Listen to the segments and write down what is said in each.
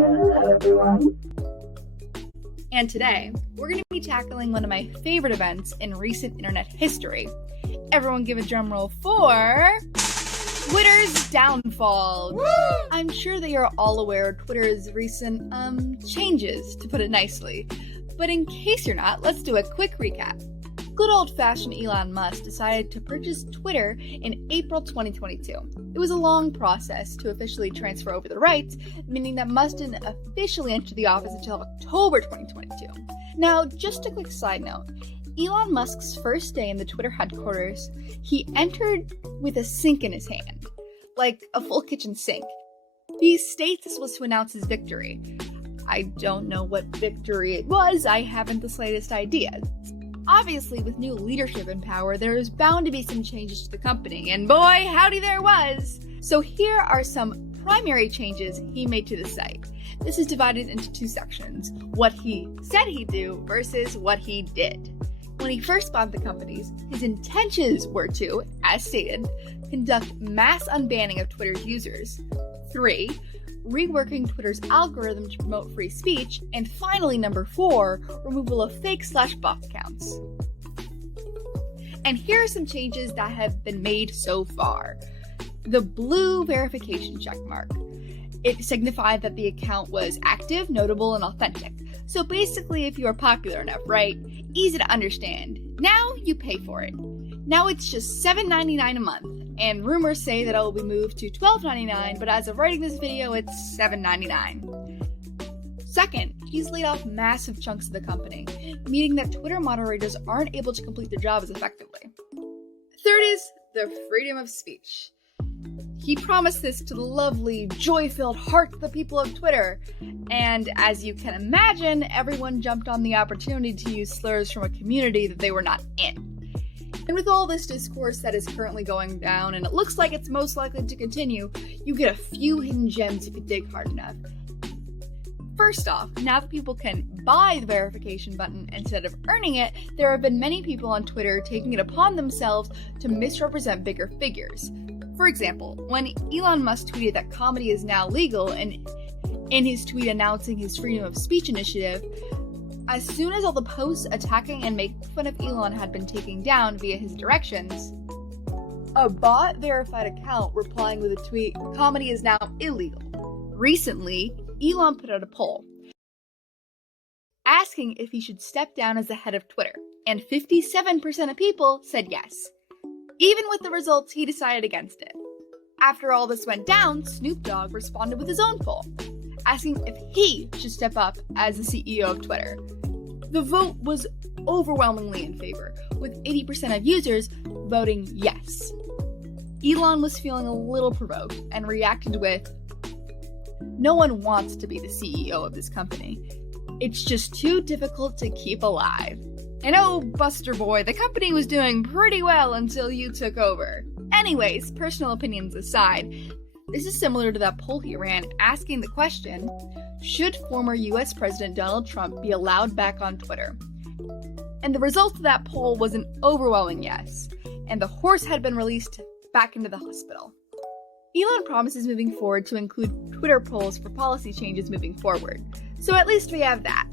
Hello, everyone. And today, we're going to be tackling one of my favorite events in recent internet history. Everyone give a drum roll for Twitter's downfall. Woo! I'm sure that you're all aware of Twitter's recent changes, to put it nicely. But in case you're not, let's do a quick recap. Good old-fashioned Elon Musk decided to purchase Twitter in April 2022. It was a long process to officially transfer over the rights, meaning that Musk didn't officially enter the office until October 2022. Now, just a quick side note. Elon Musk's first day in the Twitter headquarters, he entered with a sink in his hand, like a full kitchen sink. He states this was to announce his victory. I don't know what victory it was, I haven't the slightest idea. Obviously, with new leadership in power, there is bound to be some changes to the company, and boy, howdy there was! So here are some primary changes he made to the site. This is divided into two sections, what he said he'd do versus what he did. When he first bought the companies, his intentions were to, as stated, conduct mass unbanning of Twitter's users. 3. Reworking Twitter's algorithm to promote free speech, and finally, number 4, removal of fake/bot accounts. And here are some changes that have been made so far. The blue verification checkmark. It signified that the account was active, notable, and authentic. So basically, if you are popular enough, right? Easy to understand. Now you pay for it. Now it's just $7.99 a month. And rumors say that it will be moved to $12.99, but as of writing this video, it's $7.99. Second, he's laid off massive chunks of the company, meaning that Twitter moderators aren't able to complete their job as effectively. Third is the freedom of speech. He promised this to the lovely, joy-filled heart of the people of Twitter, and as you can imagine, everyone jumped on the opportunity to use slurs from a community that they were not in. And with all this discourse that is currently going down, and it looks like it's most likely to continue, you get a few hidden gems if you dig hard enough. First off, now that people can buy the verification button instead of earning it, there have been many people on Twitter taking it upon themselves to misrepresent bigger figures. For example, when Elon Musk tweeted that comedy is now legal, and in his tweet announcing his freedom of speech initiative, as soon as all the posts attacking and making fun of Elon had been taken down via his directions, a bot-verified account replying with a tweet, "Comedy is now illegal." Recently, Elon put out a poll asking if he should step down as the head of Twitter, and 57% of people said yes. Even with the results, he decided against it. After all this went down, Snoop Dogg responded with his own poll, asking if he should step up as the CEO of Twitter. The vote was overwhelmingly in favor, with 80% of users voting yes. Elon was feeling a little provoked and reacted with, "No one wants to be the CEO of this company. It's just too difficult to keep alive. And oh, Buster Boy, the company was doing pretty well until you took over." Anyways, personal opinions aside, this is similar to that poll he ran asking the question, should former US President Donald Trump be allowed back on Twitter? And the result of that poll was an overwhelming yes, and the horse had been released back into the hospital. Elon promises moving forward to include Twitter polls for policy changes moving forward, so at least we have that.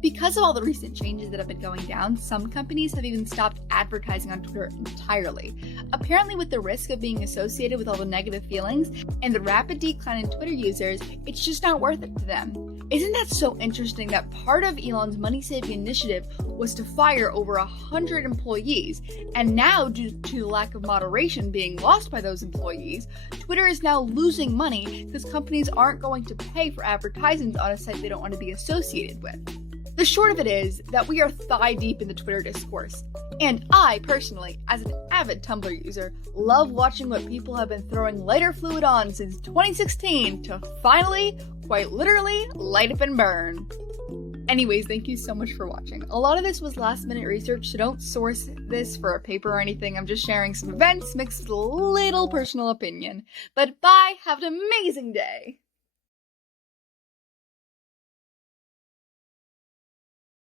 Because of all the recent changes that have been going down, some companies have even stopped advertising on Twitter entirely. Apparently, with the risk of being associated with all the negative feelings and the rapid decline in Twitter users, it's just not worth it to them. Isn't that so interesting that part of Elon's money-saving initiative was to fire over 100 employees, and now, due to the lack of moderation being lost by those employees, Twitter is now losing money because companies aren't going to pay for advertisements on a site they don't want to be associated with. The short of it is that we are thigh-deep in the Twitter discourse, and I, personally, as an avid Tumblr user, love watching what people have been throwing lighter fluid on since 2016 to finally, quite literally, light up and burn. Anyways, thank you so much for watching. A lot of this was last-minute research, so don't source this for a paper or anything. I'm just sharing some events mixed with a little personal opinion. But bye, have an amazing day!